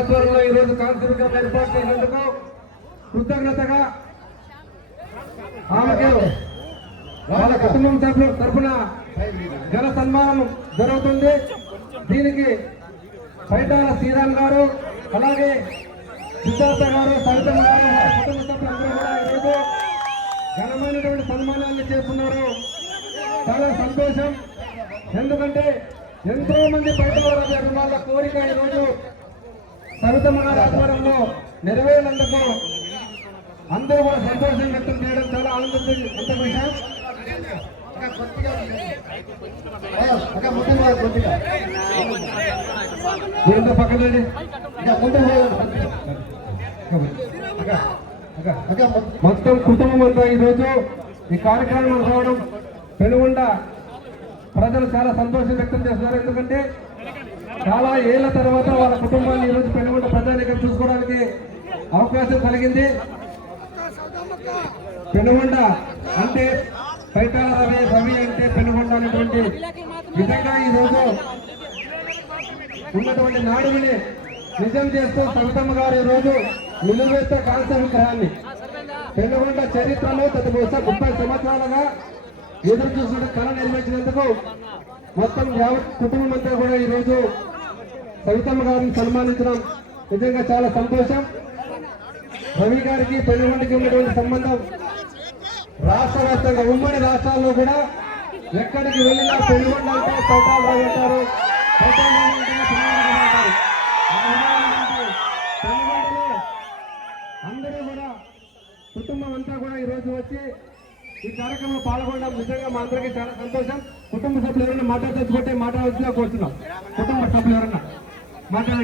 ఆధ్వర్యంలో ఈ కార్యక్రమం ఏర్పాటు చేసినందుకు కృతజ్ఞతగా ఆమెకు వాళ్ళ కుటుంబం తరఫున తరఫున ఘన సన్మానం జరుగుతుంది. దీనికి పైటాల శ్రీరామ్ గారు అలాగే సిద్ధార్థ గారు సవితమ్మ గారు కుటుంబ సభ్యులందరూ కూడా ఈరోజు ఘనమైనటువంటి సన్మానాన్ని చేస్తున్నారు. చాలా సంతోషం. ఎందుకంటే ఎంతో మంది పైటాల వాళ్ళ కోరిక ఈరోజు సవితమ్మ గారి ఆధ్వర్యంలో నెరవేరినందుకు అందరూ కూడా సంతోషం వ్యక్తం చేయడం చాలా ఆనందం అంత విషయం దీంతో పక్కనండి మొత్తం కుటుంబం అంతా ఈరోజు ఈ కార్యక్రమం రావడం పెనుగొండ ప్రజలు చాలా సంతోషం వ్యక్తం చేస్తున్నారు. ఎందుకంటే చాలా ఏళ్ళ తర్వాత వాళ్ళ కుటుంబాన్ని ఈరోజు పెనుగొండ ప్రజానికం చూసుకోవడానికి అవకాశం కలిగింది. పెనుగొండ అంటే పైకాల రవి రవి అంటే పెనుగొండ అనేటువంటి విధంగా ఈ రోజు ఉన్నటువంటి నాడుని నిజం చేస్తూ సవితమ్మ గారు ఈరోజు రోజు నిలువెత్త కాంస్య విగ్రహాన్ని పెనుగొండ చరిత్రలో గత బహుశా ముప్పై సంవత్సరాలుగా ఎదురు చూసిన కళ నిర్మించినందుకు మొత్తం యావత్ కుటుంబం అంతా కూడా ఈ రోజు సవితమ్మ గారిని సన్మానించడం నిజంగా చాలా సంతోషం. రవి గారికి పెనుగొండకి ఉన్నటువంటి సంబంధం రాష్ట్ర వ్యాప్తంగా ఉమ్మడి రాష్ట్రాల్లో కూడా ఎక్కడికి వెళ్ళినా పెనుగొండ అంటే పైటాలు రావు అంటారు అందరూ కూడా కుటుంబం అంతా కూడా ఈ రోజు వచ్చి ఈ కార్యక్రమంలో పాల్గొనడం నిజంగా మా అందరికీ చాలా సంతోషం. కుటుంబ సభ్యులు ఎవరైనా మాట్లాడదలుచుకుంటే మాట్లాడవచ్చుగా కోరుతున్నాం కుటుంబ సభ్యులు ఎవరన్నా మాట్లాడండి.